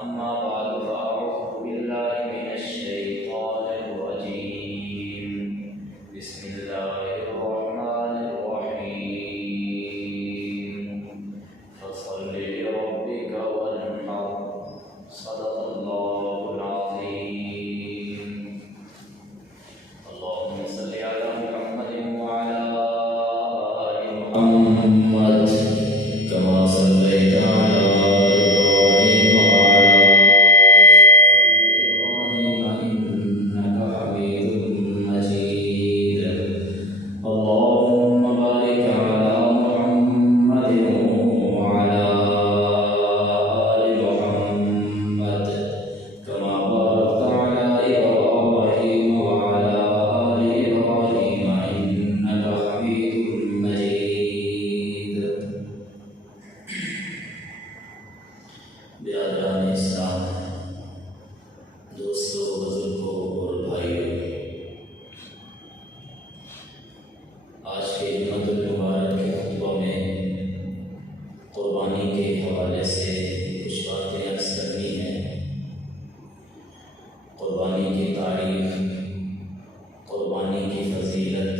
أما بعد فأعوذ بالله من الشيطان الرجيم. بسم الله الرحمن الرحيم. فصل لربك وانحر. صدق الله العظيم. اللهم صل على محمد وعلى آل محمد كما صليت على إبراهيم وعلى آل إبراهيم إنك حميد مجيد. اللهم بارك على محمد وعلى آل محمد كما باركت على إبراهيم وعلى آل إبراهيم إنك حميد مجيد. برادران اسلام، دوستوں، بزرگوں اور بھائیوں، آج کے جمعۃ المبارک کے خطبہ میں قربانی کے حوالے سے کچھ باتیں عرض کرنی ہیں۔ قربانی کی تاریخ، قربانی کی فضیلت،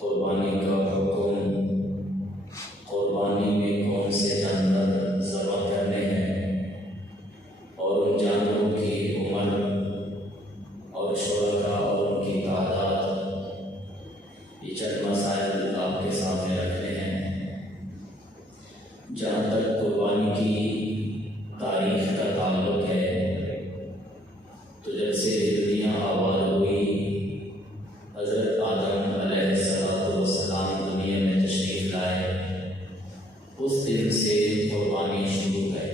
قربانی کا حکم، قربانی میں کون سے جانور ذبح کرنے ہیں اور ان جانوروں کی عمر اور شرکاء اور ان کی تعداد، یہ چند مسائل آپ کے سامنے رکھنے ہیں۔ جہاں تک قربانی کی تاریخ کا تعلق ہے تو جب سے دنیا آباد ہوئی، حضرت آدم علیہ السلام دنیا میں تشریف لائے، اس دن سے قربانی شروع ہے۔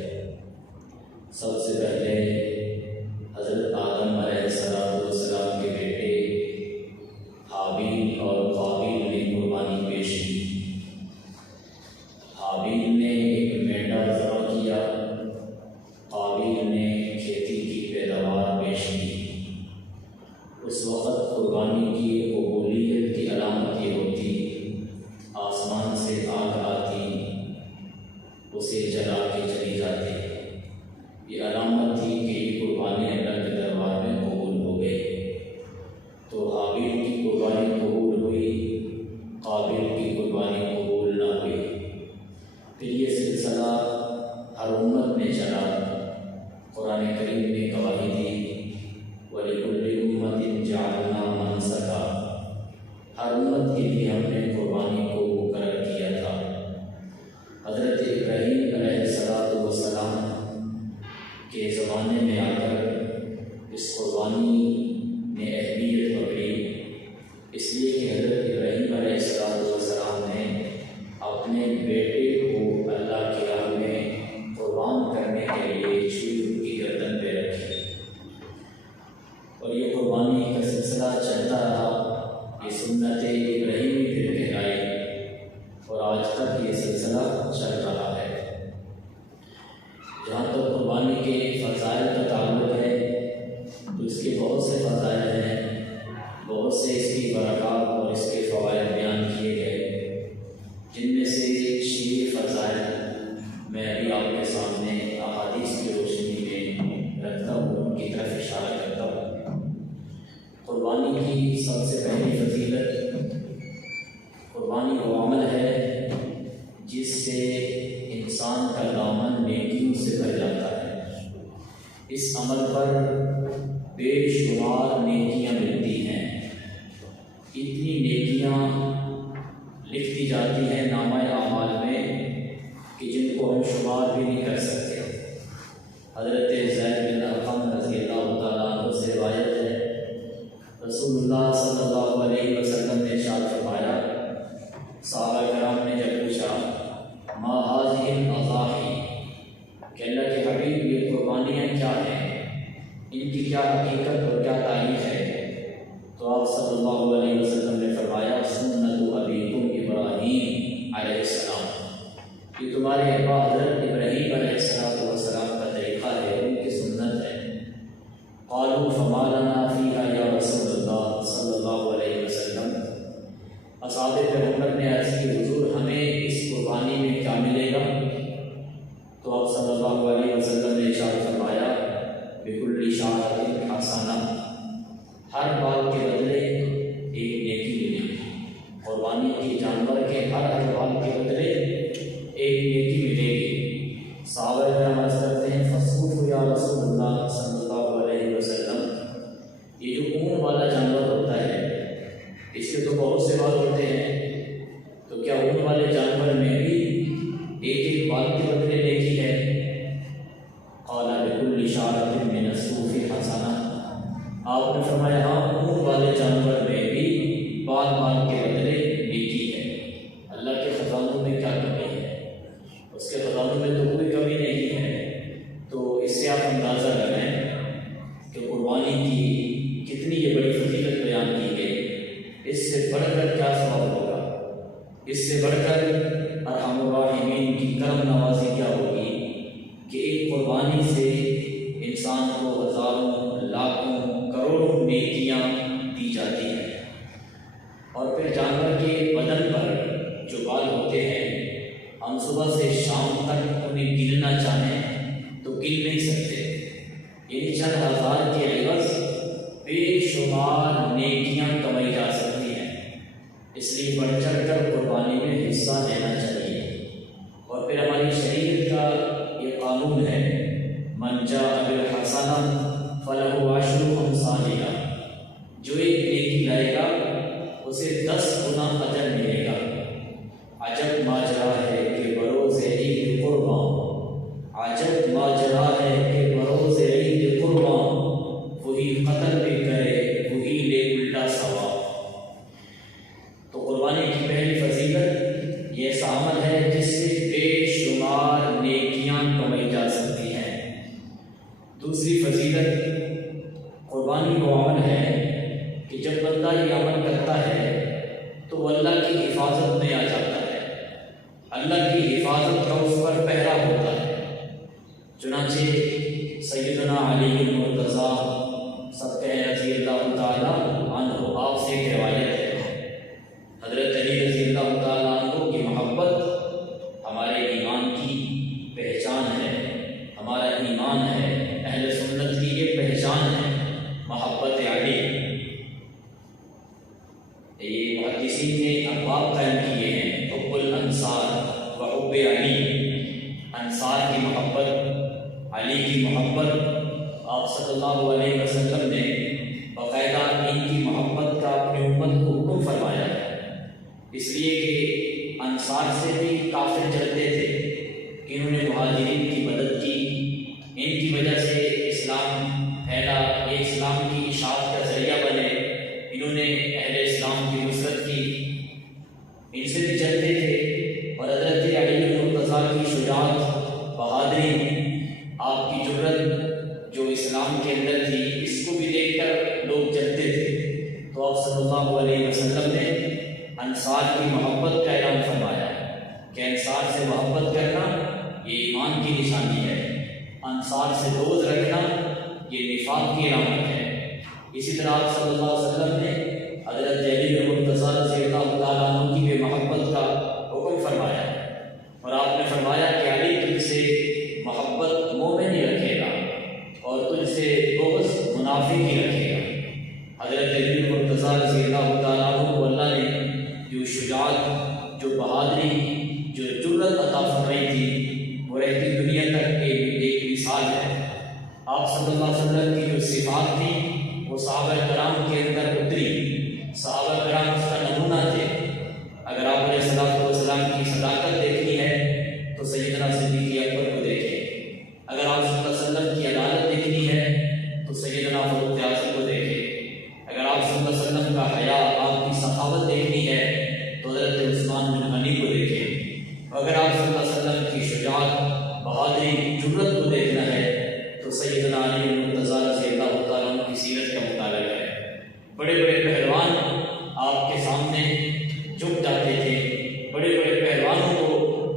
سب سے پہلے حضرت آدم علیہ السلام کے بیٹے حابیل اور قابیل نے قربانی پیش کی۔ حابیل نے ایک مینڈا ذبح کیا، قابیل نے کھیتی کی پیداوار پیش کی۔ اس وقت قربانی کی قبولیت کی علامت یہ ہوتی، آسمان سے آگ آتی، اسے جلا کے چلی جاتی۔ یہ علامت تھی کہ یہ قربانی اللہ کے دربار میں قبول ہو گئی۔ تو حابیل کی قربانی قبول ہوئی، قابیل کی قربانی قبول نہ ہوئی۔ پھر یہ سلسلہ ہر امت میں چلا۔ قرآن کریم نے گواہی دی، وَلِكُلِّ أُمَّةٍ جَعَلْنَا مَنسَكًا۔ ہر امت کے لیے ہم نے قربانی کو مقرر کیا تھا۔ حضرت ابراہیم علیہ السلام کے زمانے میں آ کر اس قربانی نے اہمیت پکڑی، اس لیے کہ حضرت ابراہیم علیہ السلام نے اپنے بیٹے کو اللہ کی راہ میں قربان کرنے کے لیے چھری ان کی گردن پہ رکھی، اور یہ قربانی کا سلسلہ چلتا رہا۔ یہ سنت ابراہیمی پھر کہلائی اور آج تک یہ سلسلہ چل رہا ہے۔ جہاں تک قربانی کے فضائل کا تعلق ہے تو اس کے بہت سے فضائل ہیں، بہت سے اس کی برکات اور اس کے فوائد بیان کیے گئے، جن میں سے 6 فضائل میں ابھی آپ کے سامنے احادیث کی روشنی میں رکھتا ہوں، ان کی طرف اشارہ کرتا ہوں۔ قربانی کی سب سے پہلی فضیلت، قربانی وہ عمل ہے جس سے انسان کا دامن نیکیوں سے بھر جاتا ہے۔ اس عمل پر بے شمار نیکیاں ملتی ہیں، اتنی نیکیاں لکھی جاتی ہیں نامہ اعمال میں کہ جن کو ہم شمار بھی نہیں کر سکتے۔ حضرت زید بن ارقم رضی اللہ تعالیٰ عنہ سے روایت ہے، رسول اللہ صلی اللہ علیہ وسلم نے ارشاد فرمایا، صحابہ کرام نے جب پوچھا ما هذه الاضاحی، کہ اللہ کے حبیب یہ قربانیاں کیا ہیں، ان کی کیا حقیقت اور کیا تاریخ ہے؟ تو آپ صلی اللہ علیہ وسلم نے فرمایا، سنت ابیکم ابراہیم علیہ السلام، یہ تمہارے ابا حضرت ابراہیم علیہ السلام کا طریقہ ہے، ان کی سنت ہے۔ قالوا فما لنا فیہا یا رسول اللہ صلی اللہ علیہ وسلم، اصحاب پیغمبر نے عرض کی، حضور ہمیں اس قربانی میں کیا ملے گا؟ تو آپ صلی اللہ علیہ وسلم نے ارشاد فرمایا بکل شاۃ حسنہ، ہر بال کے بدلے ایک نیکی ملے گی، قربانی کے جانور کے ہر بال کے بدلے ایک نیکی ملے گی۔ صحابہ کرام عرض کرتے ہیں فصوف یا رسول اللہ صلی اللہ علیہ وسلم، یہ جو اون والا جانور ہوتا ہے اس کے تو بہت سے بال ہوتے ہیں، تو کیا اون والے جانور میں بھی ایک ایک بال کے بدلے نیکی ہے؟ قال بکل شاۃ من الصوف حسنہ، آپ نے فرمایا ہاں اون والے جانور میں بھی بال کے بدلے نیکی ہے۔ اللہ کے خزانوں میں کیا کمی ہے؟ اس کے خزانوں میں تو کوئی کمی نہیں ہے۔ تو اس سے آپ اندازہ لگائیں کہ قربانی کی کتنی یہ بڑی فضیلت بیان کی گئی، اس سے بڑھ کر کیا ثواب ہوگا، اس سے بڑھ کر ارحم الراحمین کی کرم نوازی کیا ہوگی کہ ایک قربانی سے انسان کو ہزاروں لاکھوں کروڑوں نیکیاں دی جاتی ہیں۔ اور پھر جانور کے بدن پر جو بال ہوتے ہیں ہم صبح سے شام تک انہیں گننا چاہیں تو گن نہیں سکتے، یعنی چند ہزار کے عوض بے شمار نیکیاں کمائی جا سکتی ہیں۔ اس لیے بڑھ چڑھ کر قربانی میں حصہ لینا چاہیے۔ اور پھر ہماری شریعت کا یہ قانون ہے من جاء بالحسنہ فلہ عشر امثالھا، جو ایک نیکی لائے گا اسے 10 گنا اجر ملے گا۔ عجب ماجرا ہے کہ بروز عید قربان، عجب ماجرا ہے کہ بروز عید قربان، وہی قتل بھی کرے وہی لے الٹا ثواب۔ تو قربانی کی پہلی فضیلت یہ ایسا عمل ہے جس سے بے شمار نیکیاں کمائی جا سکتی ہیں۔ دوسری فضیلت قربانی وہ عمل ہے کہ جب بندہ یہ عمل کرتا ہے تو وہ اللہ کی حفاظت میں آ جاتا ہے، اللہ کی حفاظت کا اس پر پہرا ہوتا ہے۔ چنانچہ سیدنا علی المرتضیٰ سب کہہ رضی اللہ تعالیٰ عنہ، آپ سے ایک روایت ہے حضرت علی رضی اللہ تعالیٰ عنہ کی محبت ہمارے ایمان کی پہچان ہے، ہمارا ایمان ہے، اہل سنت کی یہ پہچان ہے محبت علی۔ یہ محدثین نے ابواب قائم کیے ہیں، حب الانصار و حب علی، انصار کی محبت، علی کی محبت۔ آپ صلی اللہ علیہ وسلم نے باقاعدہ ان کی محبت کا اپنی امت کو حکم فرمایا ہے، اس لیے کہ انصار سے بھی کافر جلتے تھے کہ انہوں نے مہاجرین کی مدد کی، ان کی وجہ سے اسلام پھیلا، یہ اسلام کی اشاعت کا ذریعہ بنے، انہوں نے اہل اسلام کی نصرت کی، ان سے بھی چلتے تھے۔ اور حضرت علی المرتضیٰ کی شجاعت، بہادری، آپ کی جرأت جو اسلام کے اندر تھی، اس کو بھی دیکھ کر لوگ چلتے تھے۔ تو آپ صلی اللہ علیہ وسلم نے انصار کی محبت کا اعلان فرمایا کہ انصار سے محبت کرنا یہ ایمان کی نشانی ہے، انصار سے دوست رکھنا یہ نفاق کی علامت ہے۔ اسی طرح آپ صلی اللہ علیہ وسلم نے حضرت علی المرتضیٰ رضی اللہ تعالیٰ عنہ کی بے محبت کا حکم فرمایا، اور آپ نے فرمایا کہ علی تجھ سے محبت مومن ہی رکھے گا اور تجھ سے بغض منافق ہی رکھے گا۔ حضرت علی المرتضیٰ رضی اللہ تعالیٰ عنہ کو اللہ نے جو شجاعت، جو بہادری، جو جرأت عطا فرمائی تھی، وہ رہتی دنیا تک ایک مثال ہے۔ آپ صلی اللہ علیہ وسلم کی جو صفات تھی وہ صحابہ کرام کے اندر اتری، صحابہ کرام اس کا نمونہ تھے۔ اگر آپ علیہ السلام کی صداقت دیکھنی ہے تو سیدنا صدیق اکبر کو دیکھیں، اگر آپ صلی اللہ علیہ وسلم کی عدالت دیکھنی ہے تو سیدنا فاروق اعظم کو دیکھیں، اگر آپ صلی اللہ علیہ وسلم کا حیا، آپ کی سخاوت دیکھنی ہے تو حضرت عثمان بن غنی کو دیکھیں، اگر آپ صلی اللہ علیہ وسلم کی شجاعت، بہادری، جرأت کو دیکھنا ہے تو سیدنا علی المرتضیٰ رضی اللہ تعالیٰ عنہ کی سیرت کا مطالعہ کریں۔ بڑے بڑے پہلوان آپ کے سامنے جھک جاتے تھے، بڑے بڑے پہلوانوں کو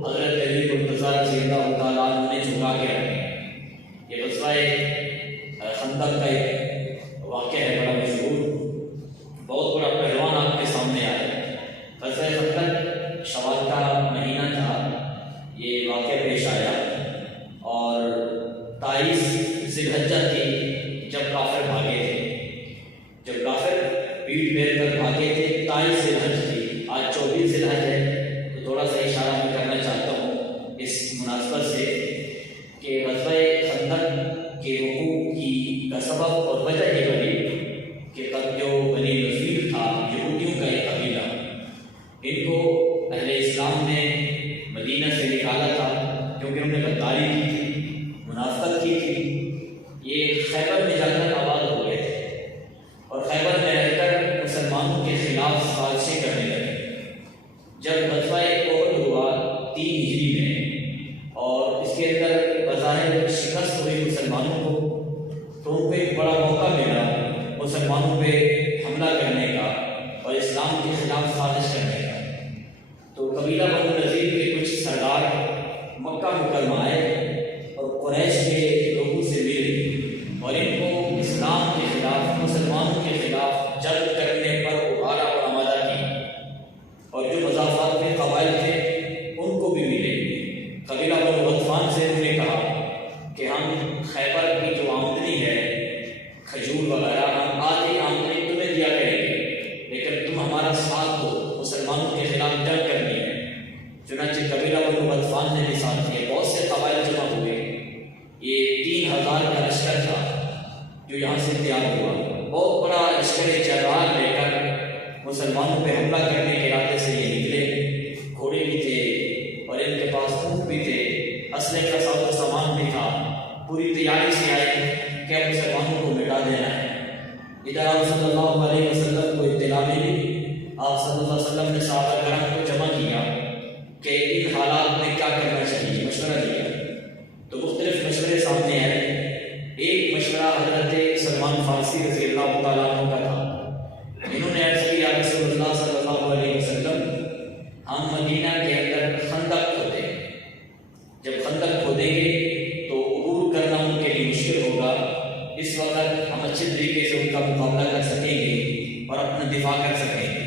حضرت علی المرتضیٰ رضی اللہ تعالیٰ عنہ نے جھکا کے رکھا۔ یہ غزوہ خندق کا ایک واقعہ ہے بڑا مشہور، بہت بڑا پہلوان آپ کے سامنے آیا۔ غزوہ خندق شوال کا مہینہ تھا، یہ واقعہ پیش آیا 28 ذی الحجہ تھی جب کافر بھاگے تھے، جب کافر پیٹ پھیر کر بھاگے تھے 23 ذی الحجہ تھی، آج 24 ذی الحجہ ہے۔ تو تھوڑا سا اشارہ میں کرنا چاہتا ہوں اس مناسبت سے کہ غزوہ خندق کے وقوع کی کا سبب اور وجہ یہ بنی کہ جو بنی نذیر تھا، یہودیوں کا ایک قبیلہ، ان کو اہل اسلام نے مدینہ سے نکالا تھا کیونکہ انہوں نے غداری کی تھی، منافقت کی تھی۔ یہ خیبر میں جا کر آباد ہو گئے تھے اور خیبر میں رہ کر مسلمانوں کے خلاف سازشیں کرنے لگے۔ جب غزوہ احد ہوا 3 ہجری میں اور اس کے اندر بظاہر شکست ہوئی مسلمانوں کو، تو ان کو ایک بڑا موقع ملا مسلمانوں پہ حملہ کرنے کا اور اسلام کے خلاف سازش کرنے کا۔ تو قبیلہ بنو نذیر کے کچھ سردار مکہ مکرمہ آئے اور قریش کے لوگوں سے ملے اور ان کو اسلام کے خلاف، مسلمانوں کے خلاف جنگ کرنے پر ابھارا اور آمادہ کی، اور جو مضافات کے قبائل تھے ان کو بھی ملے۔ قبیلہ بنو غطفان سے انہوں نے کہا کہ ہم خیبر کی جو آمدنی ہے، کھجور وغیرہ، ہم آدھی آمدنی تمہیں دیا کریں گے، لیکن تم ہمارا ساتھ دو، مسلمانوں کے خلاف جنگ کرنی ہے۔ چنانچہ قبیلہ بنو غطفان نے بھی ساتھ دیا، بہت سے قبائل جمع ہوئے۔ یہ 3000 کا لشکر تھا جو یہاں سے تیار ہوا، بہت بڑا لشکر جرار لے کر مسلمانوں پہ حملہ کرنے کے ارادے سے یہ نکلے۔ گھوڑے بھی تھے اور ان کے پاس اونٹ بھی تھے، اسلحے کا ساز و سامان بھی تھا، پوری تیاری سے آئے کہ اب مسلمانوں کو مٹا دینا ہے۔ ادھر آپ صلی اللہ علیہ وسلم کو اطلاع ملی، آپ صلی اللہ علیہ وسلم نے صحابہ کرام کو جمع کیا کہ ان حالات میں کیا کرنا چاہیے، مشورہ دیا۔ تو مختلف مشورے سامنے آئے۔ ایک مشورہ حضرت سلمان فارسی رضی اللہ تعالیٰ عنہ کا تھا۔ انہوں نے عرض کیا رسول اللہ صلی اللہ علیہ وسلم، ہم مدینہ کے اندر خندق کھودیں گے، جب خندق کھودیں گے تو عبور کرنا ان کے لیے مشکل ہوگا، اس وقت ہم اچھے طریقے سے ان کا مقابلہ کر سکیں گے اور اپنا دفاع کر سکیں گے۔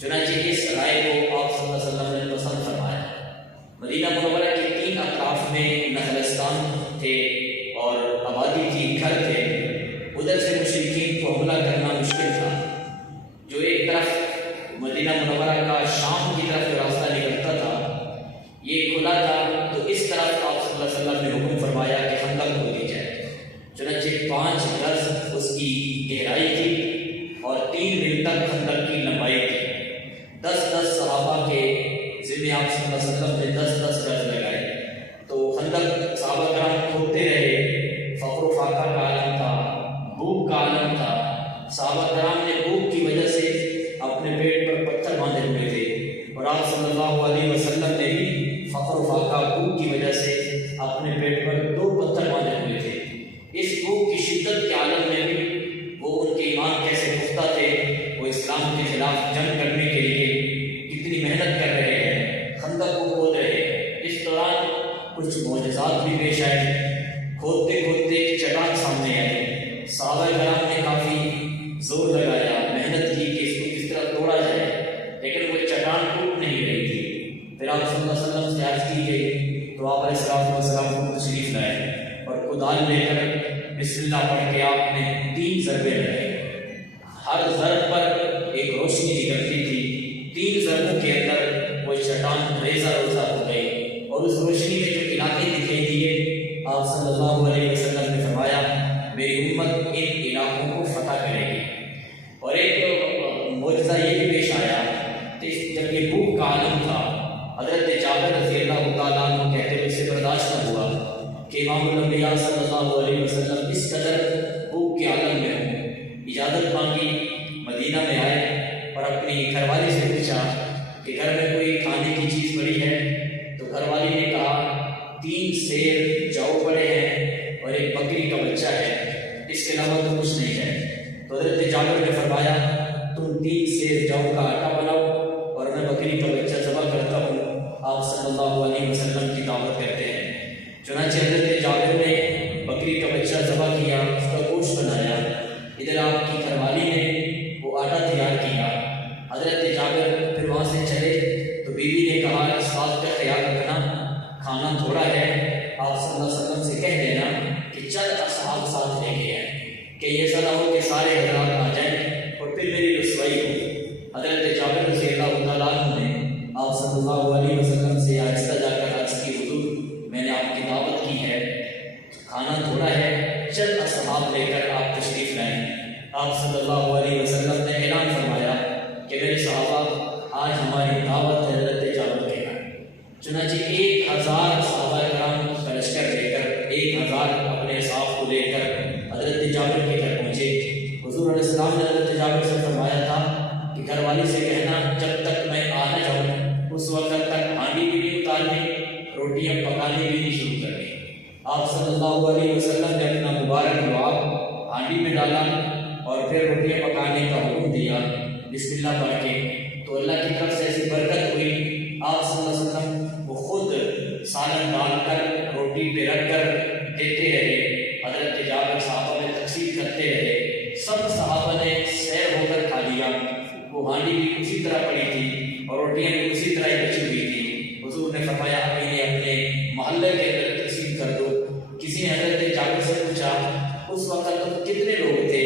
چنانچہ اس رائے کو آپ صلی اللہ علیہ وسلم نے پسند فرمایا۔ مدینہ منورہ کے 3 اطراف میں نخلستان تھے اور آبادی تھی، گھر تھے، ادھر سے مشرکین کو حملہ کرنا مشکل تھا۔ جو ایک طرف مدینہ منورہ کا شام کی طرف جو راستہ نکلتا تھا یہ کھلا تھا، تو اس طرف آپ صلی اللہ علیہ وسلم نے حکم فرمایا کہ خندق کھودی جائے۔ چنانچہ 5 گز اس کی گہرائی تھی اور 3 میل تک خندق کی لمبائی تھی۔ 10 صحابہ کے ذمہ آپ صلی اللہ علیہ وسلم نے 10 گز لگائے۔ تو خندق صحابہ کرام کھودتے رہے، فقر و فاقہ کا عالم تھا، بھوک کا عالم تھا۔ صحابہ کرام نے بھوک کی وجہ سے اپنے پیٹ پر پتھر باندھے ہوئے تھے، اور آپ صلی اللہ علیہ وسلم نے بھی فقر و فاقہ، بھوک کی وجہ سے اپنے پیٹ پر 2 پتھر باندھے ہوئے تھے۔ اس بھوک کی شدت کے عالم میں بھی وہ ان کے ایمان کیسے پختہ تھے، وہ اسلام کے خلاف جنگ کرنے کے لیے کتنی محنت کر رہے ہیں، خندق کو کھود رہے ہیں۔ اس دوران کچھ معجزات بھی پیش آئے۔ کھودتے کھودتے ایک چٹان سامنے آئی، صحابہ کرام نے کافی زور لگایا، محنت کی کہ اس کو کس طرح توڑا جائے، لیکن وہ چٹان ٹوٹ نہیں رہی تھی۔ پھر آپ صلی اللہ علیہ وسلم سے عرض کی گئی تو آپ علیہ السلام کو تشریف لائے اور کدال لے کر بسم اللہ پڑھ کے آپ نے 3 ضربے لگائے۔ ہر ضرب پر ایک روشنی نکلتی تھی۔ 3 ضربوں کے اندر وہ چٹان ریزہ روزہ ہو گئی، اور اس روشنی میں جو علاقے دکھائی دیے، آپ صلی اللہ علیہ وسلم نے فرمایا میری امت ان علاقوں کو فتح کرے گی۔ اور ایک معجزہ یہ بھی پیش آیا کہ جب یہ بھوک کا عالم تھا، حضرت جابر رضی اللہ تعالیٰ عنہ کہتے ہوئے اسے برداشت نہ ہوا کہ امام الانبیاء صلی اللہ علیہ وسلم اس قدر بھوک کے عالم میں ہوں۔ اجازت مانگی، مدینہ میں آئے اور اپنی گھر والی سے پوچھا کہ گھر میں کوئی کھانے کی چیز پڑی ہے؟ تو گھر والی نے کہا 3 سیر جو پڑے ہیں اور ایک بکری کا بچہ ہے، اس کے علاوہ تو کچھ نہیں ہے۔ تو حضرت جابر نے فرمایا تم 3 سیر جو کا آٹا بناؤ اور میں بکری کا بچہ ذبح کرتا ہوں، آپ صلی اللہ علیہ وسلم کی دعوت کرتے ہیں۔ چنانچہ حضرت جابر نے بکری کا بچہ ذبح کیا، اس کا گوشت بنایا۔ ادھر آپ کی گھر والی نے وہ آٹا تیار کیا۔ حضرت جابر پھر وہاں سے چلے تو بیوی نے کہا اس بات کا خیال رکھنا، کھانا تھوڑا ہے، آپ صلی اللہ علیہ وسلم سے کہہ دینا چند اصحاب ساتھ لے کے آئے کہ یہ نہ ہو کہ سارے حضرات آ جائیں اور پھر میری رسوائی ہو۔ حضرت جابر رضی اللہ تعالیٰ عنہ نے آپ صلی اللہ علیہ وسلم سے آہستہ جا کر عرض کی، حضور میں نے آپ کی دعوت کی ہے، کھانا تھوڑا ہے، چند اصحاب لے کر آپ تشریف لائیں۔ آپ صلی اللہ علیہ وسلم نے اعلان فرمایا کہ میرے صحابہ آج ہماری دعوت ہے حضرت جابر کے گھر۔ چنانچہ 1000 صحابہ کرام کا لشکر لے کر 1000 اپنے اصحاب کو لے کر حضرت جابر کے گھر پہنچے۔ حضور علیہ السلام نے حضرت جابر سے فرمایا تھا کہ گھر والی سے کہنا جب تک میں آ نہ جاؤں اس وقت تک ہانڈی بھی نہیں اتارنی، روٹیاں پکانے بھی نہیں شروع کرنی۔ آپ صلی اللہ علیہ وسلم نے اپنا مبارک لعاب ہانڈی میں ڈالا اور پھر روٹیاں پکانے کا حکم دیا بسم اللہ پڑھ کے، تو اللہ کی طرف سے ایسی برکت ہوئی۔ آپ صلی اللہ علیہ وسلم وہ خود سالن ڈال کر روٹی پہ رکھ کر دیتے رہے، حضرت جابر صحابہ میں تقسیم کرتے رہے، سب صحابہ نے سیر ہو کر کھا لیا۔ وہ ہانڈی بھی اسی طرح پڑی تھی اور روٹیاں بھی اسی طرح ہی بچی ہوئی تھی۔ حضور نے فرمایا انہیں اپنے محلے کے اندر تقسیم کر دو۔ کسی نے حضرت جابر سے پوچھا اس وقت تم کتنے لوگ تھے؟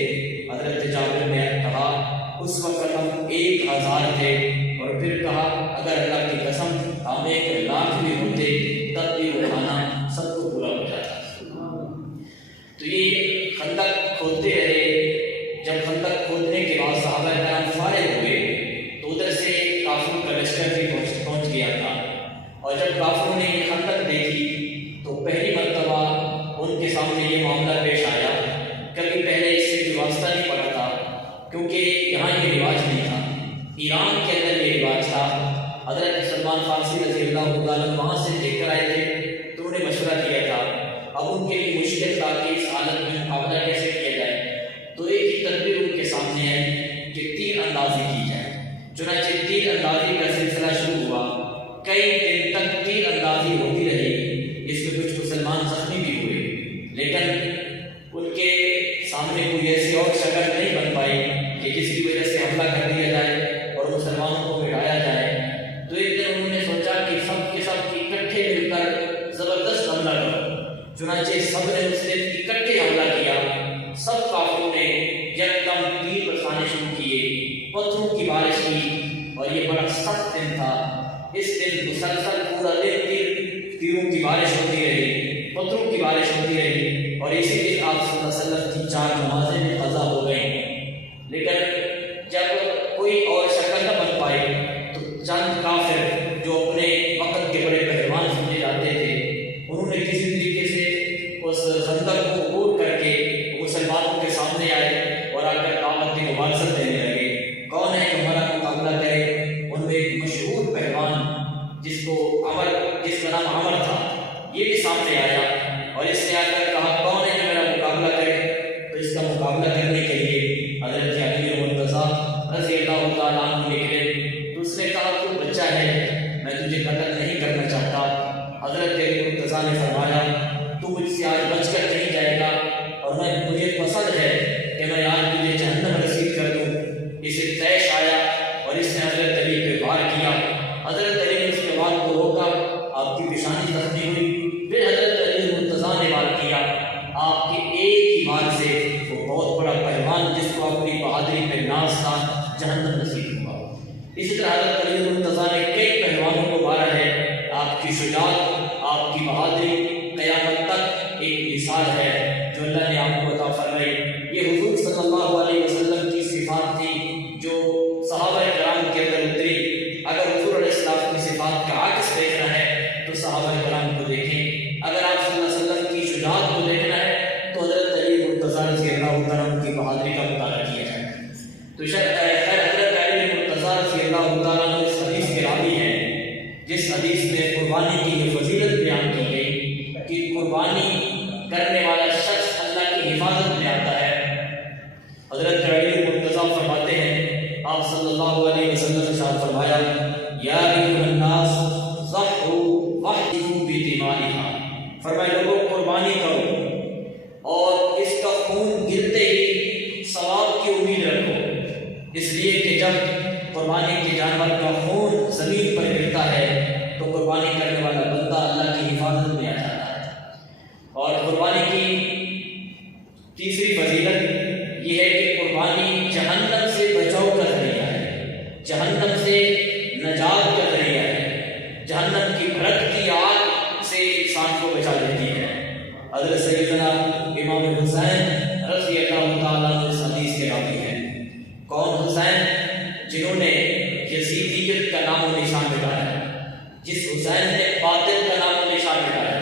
حضرت جابر نے کہا اس وقت ہم 1000 تھے، اور پھر کہا اگر اللہ کی قسم ہم 1,00,000 بھی ہوتے تب بھی وہ کھانا سب کو پورا ہو جاتا۔ تو یہ خندق کھودتے رہے۔ جب خندق کھودنے کے بعد صحابہ کرام فارغ ہوئے تو ادھر سے کافروں کا لشکر بھی پہنچ گیا تھا، اور جب کافروں نے یہ خندق دیکھی تو پہلی مرتبہ ان کے سامنے یہ معاملہ پیش آیا۔ کبھی پہلے اس سے کوئی واسطہ نہیں پڑا تھا کیونکہ یہاں یہ رواج نہیں تھا، ایران کے اندر یہ رواج تھا۔ حضرت سلمان فارسی رضی اللہ تعالیٰ وہاں سے دیکھ کر آئے تھے تو انہوں نے مشورہ کیا تھا۔ اب ان کے لیے مشکل تھا کہ اس حالت میں مقابلہ کیسے کیا جائے، تو ایک ہی تدبیر ان کے سامنے ہے کہ تیر اندازی کی جائے۔ چنانچہ تیر اندازی کا سلسلہ شروع ہوا، کئی دن تک تیر اندازی ہوتی رہی، اس میں کچھ مسلمان زخمی بھی ہوئے، لیکن ان کے سامنے کوئی ایسی اور شکل نہیں بن پائی کہ جس کی وجہ سے حملہ کر دیا جائے اور مسلمانوں کو مٹایا جائے۔ تو ایک دن انہوں نے سوچا کہ سب کے سب اکٹھے مل کر زبردست حملہ کرو۔ چنانچہ سب نے اس دن اکٹھے حملہ کیا۔ سب کافروں نے یکدم تیر برسانے شروع کیے، پتھروں کی بارش کی، اور یہ بڑا سخت دن تھا۔ اس دن مسلسل پورا دن تیروں کی بارش ہوتی رہی، پتھروں کی بارش ہوتی رہی، اور اسی دن آپ صلی اللہ علیہ وسلم کی 4 نمازیں بھی قضا ہو گئیں۔ لیکن جب کوئی اور شکل نہ بن پائی تو چند کافر جو اپنے وقت کے بڑے پہلوان سمجھے جاتے تھے، انہوں نے کسی طریقے سے اس خندق کو عبور کر کے مسلمانوں کے سامنے آئے اور آ کر دعوت کی مبارزت دینے لگے۔ کون ہے جو ہمارا مقابلہ کرے؟ ان میں ایک مشہور پہلوان جس کا نام عمر تھا، یہ بھی سامنے آیا اور اس نے آ کر کہا کون ہے جو میرا مقابلہ کرے؟ تو اس کا مقابلہ کرنے کے لیے حضرت علی مرتضیٰ رضی اللہ تعالیٰ عنہ نکلے۔ تو اس نے کہا تو بچہ ہے، میں تجھے قتل نہیں کرنا چاہتا۔ حضرت علی مرتضیٰ نے فرمایا تو مجھ سے آج بچ کر نہیں جائے گا، اور مجھے پسند ہے کہ میں آج تجھے جہنم رسید کر دوں۔ اسے طیش آیا اور اس نے حضرت علی پہ وار کیا۔ حضرت علی نے اس کے وار کو روکا، آپ کی پیشانی زخمی ہوئی۔ پھر حضرت علی مرتضیٰ نے وار کیا، آپ کے ایک ہی وار سے وہ بہت بڑا پہلوان جس کو اپنی بہادری پہ ناز تھا جہنم نصیب ہوا۔ اسی طرح حضرت علی مرتضیٰ نے کئی پہلوانوں کو مارا ہے۔ آپ کی شجاعت، آپ کی بہادری قیامت تک ایک مثال ہے جو اللہ نے آپ کو عطا فرمائی۔ یہ حضور صلی اللہ علیہ وسلم کی صفات تھی جو صحابہ کرام کے اندر اتری۔ اگر حضور علیہ السلام کی صفات کا عکس دیکھنا ہے تو صحابہ کرام کو دیکھیں، اگر آپ صلی اللہ علیہ وسلم کی شجاعت کو دیکھنا ہے تو حضرت علی مرتضیٰ رضی اللہ تعالیٰ کی بہادری کا مطالعہ کیا جائے۔ تو حضرت علی مرتضیٰ رضی اللہ تعالیٰ اس حدیث کے راوی ہیں جس حدیث میں قربانی کی یہ فضیلت بیان کی گئی کہ قربانی کرنے والا شخص اللہ کی حفاظت میں آتا ہے۔ حضرت علی مرتضیٰ فرماتے ہیں، آپ صلی اللہ علیہ وسلم نے ارشاد فرمایا یا ایھا الناس ضحوا واحتفوا بدمائها، فرمایا لوگوں قربانی کرو اور اس کا خون گرتے ہی ثواب کی امید رکھو، اس لیے کہ جب قربانی کے جانور کا خون زمین پر گرتا ہے تو قربانی کرنے والا بندہ اللہ کی حفاظت میں آ جاتا ہے۔ اور قربانی کی حضرت سیدنا امام حسین رضی اللہ تعالیٰ عنہ اس حدیث کے راوی ہیں۔ کون حسین؟ جنہوں نے یزیدیت کا نام و نشان مٹایا، جس حسین نے باطل کا نام و نشان مٹایا۔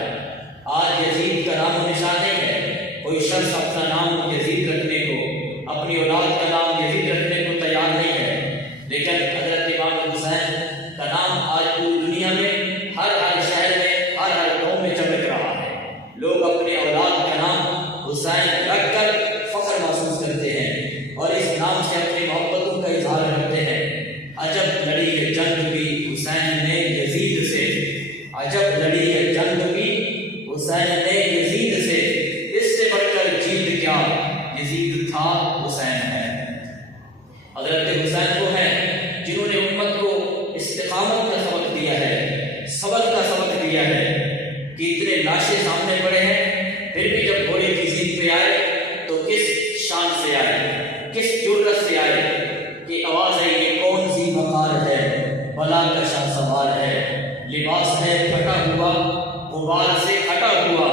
آج یزید کا نام و نشان نہیں ہے، کوئی شخص اپنا نام یزید رکھنے کو، اپنی اولاد کا نام یزید رکھنے کو تیار نہیں ہے، لیکن حضرت امام حسین کا نام آج پوری دنیا میں ہر شہر میں، ہر گاؤں میں چمک رہا ہے۔ لوگ اپنے اولاد کا نام حسین رکھ کر فخر محسوس کرتے ہیں اور اس نام سے اپنی محبتوں کا اظہار کرتے ہیں۔ عجب لڑی ہے جنگ بھی حسین نے یزید سے، عجب لڑی ہے جنگ بھی حسین نے یزید سے، اس سے بڑھ کر جیت کیا، یزید تھا حسین ہے۔ حضرت حسین وہ ہیں جنہوں نے امت کو استقامت کا سبق دیا ہے، صبر کا سبق دیا ہے، کہ اتنے لاشیں سامنے پڑے ہیں پھر بھی جب گھوڑے کی زید پہ آئے تو کس شان سے آئے، کس جرأت سے آئے کہ آواز ہے یہ کون سی وقار ہے، بلا کا شاہ سوار ہے، لباس ہے پھٹا ہوا غبار سے ہٹا ہوا،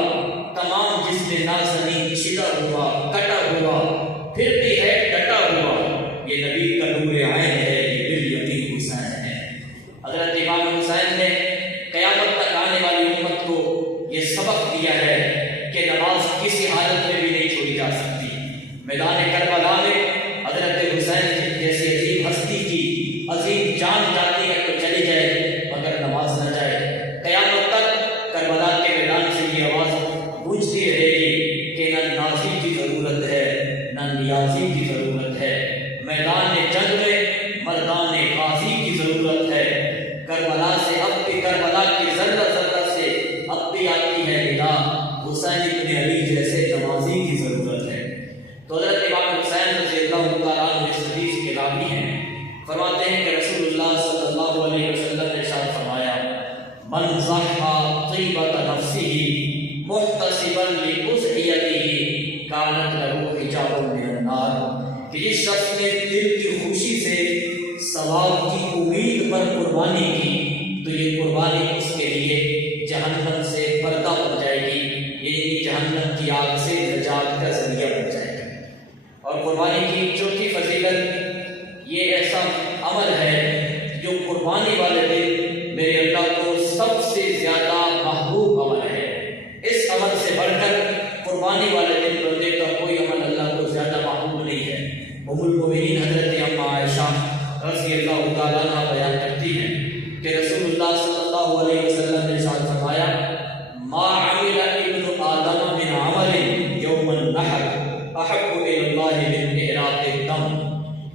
تمام جسم نازنین چھٹا ہوا کٹا ہوا، پھر بھی ہے ڈٹا ہوا، یہ نبی کا نور عین ہے، یہ بالیقین حسین ہے۔ حضرت امام حسین نے قیامت تک آنے والی امت کو یہ سبق دیا ہے کہ نماز کسی حالت میں بھی نہیں چھوڑی جا سکتی۔ میدان کربلا میں حضرت حسین جیسی عظیم ہستی کی عظیم جان جاتی ہے تو چلی جائے مگر نماز نہ جائے۔ قیامت تک کربلا کے میدان سے یہ آواز گونجتی رہے گی کہ نہ نازی کی ضرورت ہے نہ نیازی کی ضرورت ہے، میدان جنگ میں مردان غازی کی ضرورت ہے۔ کربلا سے اب بھی، کربلا کی ذرہ ذرہ سے اب بھی آتی ہے ندا، حسین ابن علی جیسے نمازی کی ضرورت ہے۔ تو حضرت امام حسین رضی اللہ تعالیٰ عنہ اس حدیث کے راوی ہیں، فرماتے ہیں کہ رسول اللہ صلی اللہ علیہ وسلم نے ارشاد فرمایا من ضحى طیبۃ نفسہ محتسبا لأضحیتہ کانت لہ حجاب من النار، کہ جس شخص نے دل کی خوشی سے ثواب کی امید پر قربانی کی تو یہ قربانی اس کے لیے جہنم سے پردہ بن جائے گی، یعنی جہنم کی آگ سے نجات کا ذریعہ بن جائے گی۔ اور قربانی کی چوتھی فضیلت یہ ایسا عمل ہے جو قربانی والے دن میرے اللہ کو سب سے زیادہ محبوب عمل ہے۔ اس عمل سے بڑھ کر قربانی والے دن بندے کا کوئی عمل اللہ کو زیادہ محبوب نہیں ہے۔ ام المؤمنین حضرت اما عائشہ رضی اللہ تعالیٰ عنہ بیان کرتی ہیں کہ رسول اللہ صلی اللہ علیہ وسلم نے ارشاد فرمایا ما عمل ابن آدم من عمل یوم النحر احب الی اللہ من احراق الدم،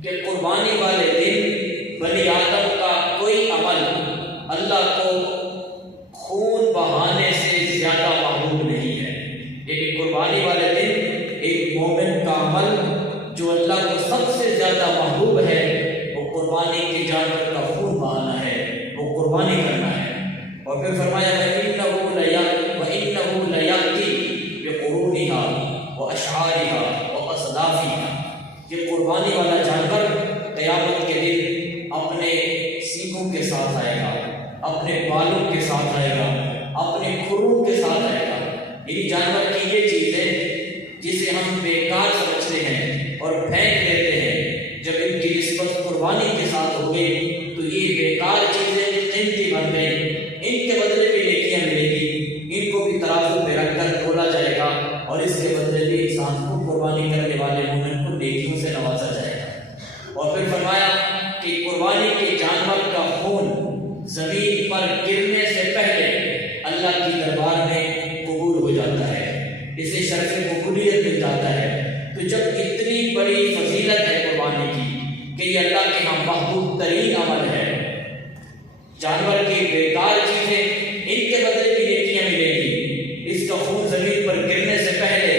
کہ قربانی والے دن بنی آدم کا کوئی عمل اللہ کو خون بہانے سے زیادہ محبوب نہیں ہے۔ لیکن قربانی والے دن ایک مومن کا عمل جو اللہ کو سب سے زیادہ محبوب ہے وہ قربانی کے جانور کا خون بہانا ہے، وہ قربانی کرنا ہے۔ اور پھر فرمایا وَإِنَّهُ لَيَأْتِي بِقُرُونِهَا وَأَشْعَارِهَا وَأَصْلَافِهَا، یہ قربانی والا جانور قیامت کے دن اپنے سینگوں کے ساتھ آئے گا، اپنے بالوں کے ساتھ آئے گا، اپنے کھروں کے ساتھ آئے گا۔ یعنی جانور کی یہ چیز ہے جسے ہم بیکار سمجھتے ہیں اور پھینک دیتے ہیں، جب ان کی نسبت قربانی کے ساتھ ہوگی تو یہ بیکار چیزیں قیمتی بن گئی، ان کے بدلے بھی نیکیاں ملے گی، ان کو بھی ترازو پہ رکھ کر تولا جائے گا اور اس کے بدلے بھی انسان کو قربانی کرنے والے مومن کو نیکیوں سے نوازا جائے گا۔ اور پھر فرمایا کہ قربانی کے جانور کا خون زمین پر گرنے سے پہلے اللہ کی دربار میں قبول ہو جاتا ہے، اسے شرف قبولیت مل جاتا ہے۔ تو جب اتنی بڑی فضیلت ہے قربانی کی کہ یہ اللہ کے ہاں محبوب ترین عمل ہے، جانور کی بیکار چیزیں ان کے بدلے بھی نیکیاں ملے گی، اس کا خون زمین پر گرنے سے پہلے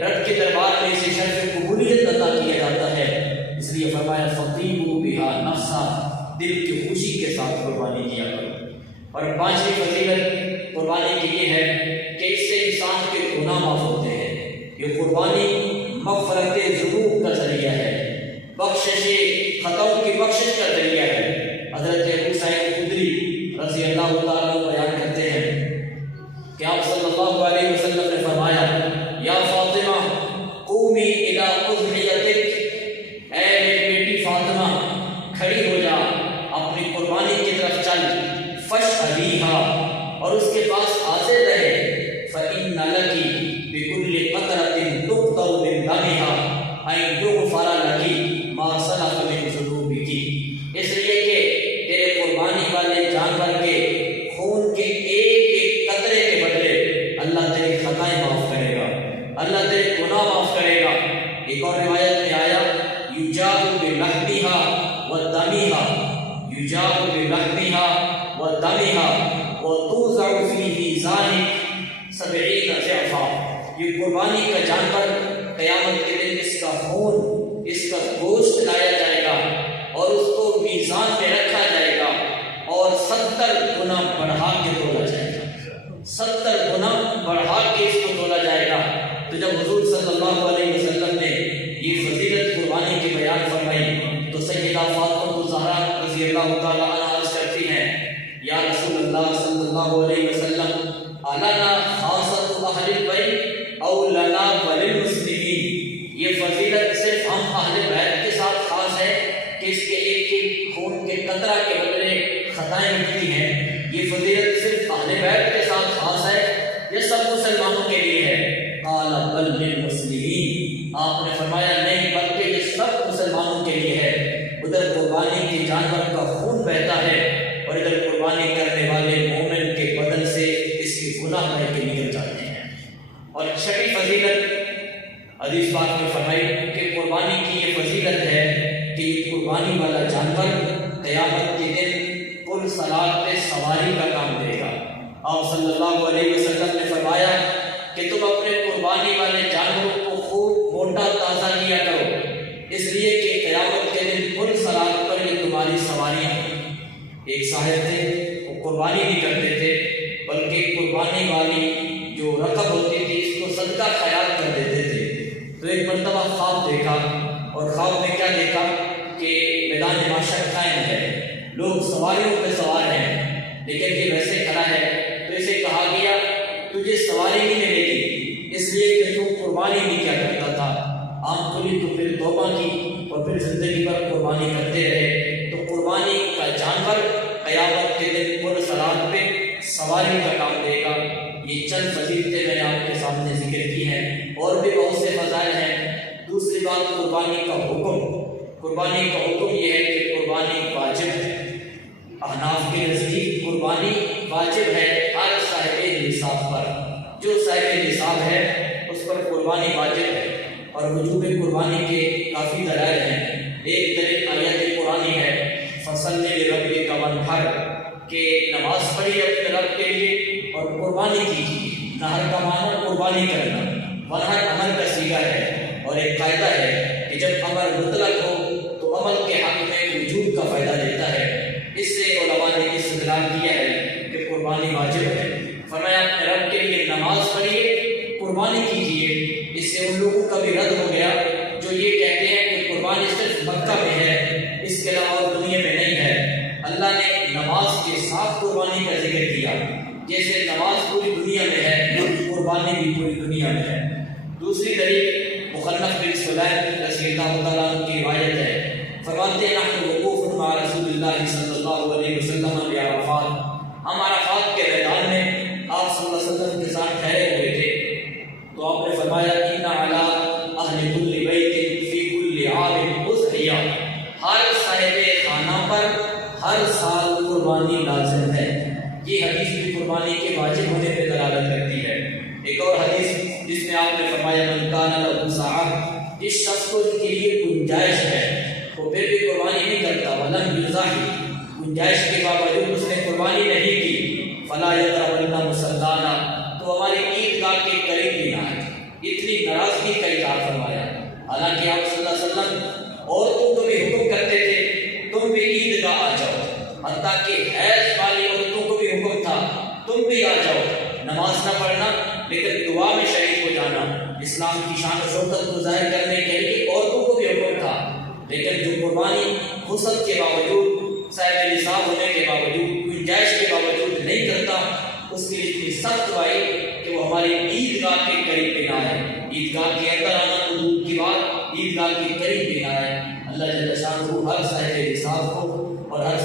رب کے دربار میں اسے شرف قبولیت عطا کیا جاتا ہے۔ اس لیے فرمایا فطیبوا بہا نفسا، دل کی خوشی کے ساتھ قربانی کیا کرو۔ اور پانچویں فضیلت قربانی کی یہ ہے کہ اس سے انسان کے گناہ معاف ہوتے ہیں۔ یہ قربانی مغفرت ذنوب کا ذریعہ ہے، بخشش خطاؤں کی بخشش کا ذریعہ ہے۔ حضرت ابو سعید خدری رضی اللہ تعالیٰ عنہ بیان کرتے ہیں کہ آپ صلی اللہ علیہ وسلم نے فرمایا بِكُلِّ قَطْرَةٍ تُقْطَرُ مِنْ دَمِهَا أَن يُغْفَرَ لَكِ مَا سَلَفَ مِنْ ذُنُوبِكِ، اس لیے کہ تیرے قربانی والے جانور کے خون کے ایک ایک قطرے کے بدلے اللہ تیری خطائیں معاف کرے گا، اللہ تیرے گناہ معاف کرے گا۔ ایک اور روایت میں آیا یُجَاءُ بِلَحْمِهَا وَدَمِهَا، یُجَاءُ بِلَحْمِهَا وَدَمِهَا وَتُوزَعُ فِيهِ ذَلِكَ 70 ضعفا، یہ قربانی کا جانور قیامت کے دن اس کا خون، اس کا گوشت لایا جائے گا اور اس کو میزان میں رکھا جائے گا اور 70 گنا بڑھا کے تولا جائے گا، 70 گنا بڑھا کے اس کو تولا جائے گا۔ تو جب حضور صلی اللہ علیہ وسلم نے یہ فضیلت قربانی کی بیان فرمائی تو سیدہ فاطمہ الزہرا رضی اللہ تعالیٰ عنہا عرض کرتی ہیں یا رسول اللہ صلی اللہ علیہ وسلم علنا خاصۃ اہل البیت او لنا وللمسلمین، یہ فضیلت صرف ہم اہل بیت کے ساتھ خاص ہے کہ اس کے ایک ایک خون کے قطرہ کے بدلے خطائیں مٹتی ہیں، یہ فضیلت صرف اہل بیت کے ساتھ خاص ہے یہ سب مسلمانوں کے لیے ہے؟ قال بل للمسلمین، آپ نے فرمایا نہیں بلکہ یہ سب مسلمانوں کے لیے ہے۔ ادھر قربانی کے جانور کا خون بہتا ہے اور ادھر قربانی کرنے والے مومن کے بدن سے اس کے گناہ بہ کے نکل جاتے ہیں۔ اور چھٹی فضیلت حدیث پاک میں فرمائی کہ قربانی کی یہ فضیلت ہے کہ یہ قربانی والا جانور قیامت کے دن پل صراط پہ سواری کا کام دے گا۔ آپ صلی اللہ علیہ وسلم نے فرمایا کہ تم اپنے قربانی والے جانوروں کو خوب موٹا تازہ کیا کرو، اس لیے کہ قیامت کے دن پل صراط پر یہ تمہاری سواریاں ہوں۔ ایک صاحب تھے وہ قربانی نہیں کرتے تھے بلکہ قربانی والی جو رقم ہوتی تھی اس کو صدقہ خیرات کر دیتے تھے۔ تو ایک مرتبہ خواب دیکھا اور خواب میں کیا دیکھا کہ میدان معاشر قائم ہے، لوگ سواریوں پہ سوار ہیں لیکن یہ ویسے کھڑا ہے، تو اسے کہا گیا تجھے سواری نہیں ملے گی اس لیے کہ تو قربانی نہیں کیا کرتا تھا۔ عام کلی تو پھر توبہ کی اور پھر زندگی پر قربانی کرتے رہے۔ تو قربانی کا جانور قیامت کے دن پل صراط پہ سواری کا کام دے گا۔ یہ چند فضیلتیں میں نے آپ کے سامنے ذکر کی ہیں، اور بھی بہت سے فضائل ہیں۔ دوسری بات قربانی کا حکم، قربانی کا حکم یہ ہے کہ قربانی واجب ہے۔ احناف کے نزدیک قربانی واجب ہے ہر صاحب نصاب پر، جو صاحب نصاب ہے اس پر قربانی واجب ہے۔ اور وجوب قربانی کے کافی دلائل ہیں۔ ایک دلیل آیت قرآنی ہے فصلی لربک وانحر، کہ نماز پڑھی اپنے رب کے لیے اور قربانی کیجیے۔ نہر کا معنی قربانی کرنا، وانحر امر کا صیغہ ہے، اور ایک قاعدہ ہے کہ جب امر مطلق ہو تو عمل کے حق میں وجوب کا فائدہ دیتا ہے۔ اس سے علماء نے استدلال کیا ہے کہ قربانی واجب ہے۔ فرمایا اپنے رب کے لیے نماز پڑھیے، قربانی کیجیے۔ اس سے ان لوگوں کا بھی رد ہو گیا جو یہ کہتے ہیں کہ قربانی صرف مکہ میں ہے، اس کے علاوہ دنیا میں نہیں ہے۔ اللہ نے نماز کے ساتھ قربانی کا ذکر کیا، جیسے نماز پوری دنیا میں ہے قربانی بھی پوری دنیا میں ہے۔ دوسری دلیل مخنف بن سلیم رضی اللہ تعالیٰ عنہ کی روایت ہے، فرماتے ہیں نحن وقوف مع رسول اللہ صلی اللہ علیہ وسلم بعرفات، ہم عرفات کے میدان میں آپ صلی اللہ علیہ وسلم کے ساتھ ٹھہرے ہوئے تھے، تو آپ نے فرمایا ان علی اہل کل بیت فی کل عام اضحیہ، ہر صاحب خانہ پر ہر سال قربانی لازم ہے۔ یہ حدیث بھی قربانی کے واجب ہونے پہ دلالت کرتی ہے۔ ایک اور حدیث جس میں آپ نے فرمایا من کان لہ سعۃ، جس شخص کو کے لیے گنجائش ہے وہ پھر بھی قربانی نہیں کرتا، ولم یضحی، گنجائش کے باوجود اس نے قربانی نہیں کی، فلا یقربن مصلانا، تو ہماری عیدگاہ کے قریب بھی نہ آئے۔ اتنی ناراضگی کا اظہار فرمایا، حالانکہ آپ صلی اللہ علیہ وسلم عورتوں کو بھی حکم کرتے تھے تم بھی عیدگاہ آ جاؤ، حتیٰ کہ حیض والی عورتوں کو بھی حکم تھا تم بھی آ جاؤ، نماز نہ پڑھنا لیکن دعا میں شریک ہو جانا۔ اسلام کی شان و شوکت کو ظاہر کرنے کے لیے عورتوں کو بھی حکم تھا، لیکن جو قربانی غسل کے باوجود، صاحب نصاب ہونے کے باوجود، گنجائش کے باوجود نہیں کرتا، اس کے لیے اتنی سخت آئی کہ وہ ہماری عیدگاہ کے قریب بھی نہ آئے۔ عیدگاہ کے اندر آنا تو دور کی بات، عیدگاہ کے قریب بھی نہ آئے۔ اللہ جل شانہ ہر صاحب نصاب کو اور ہر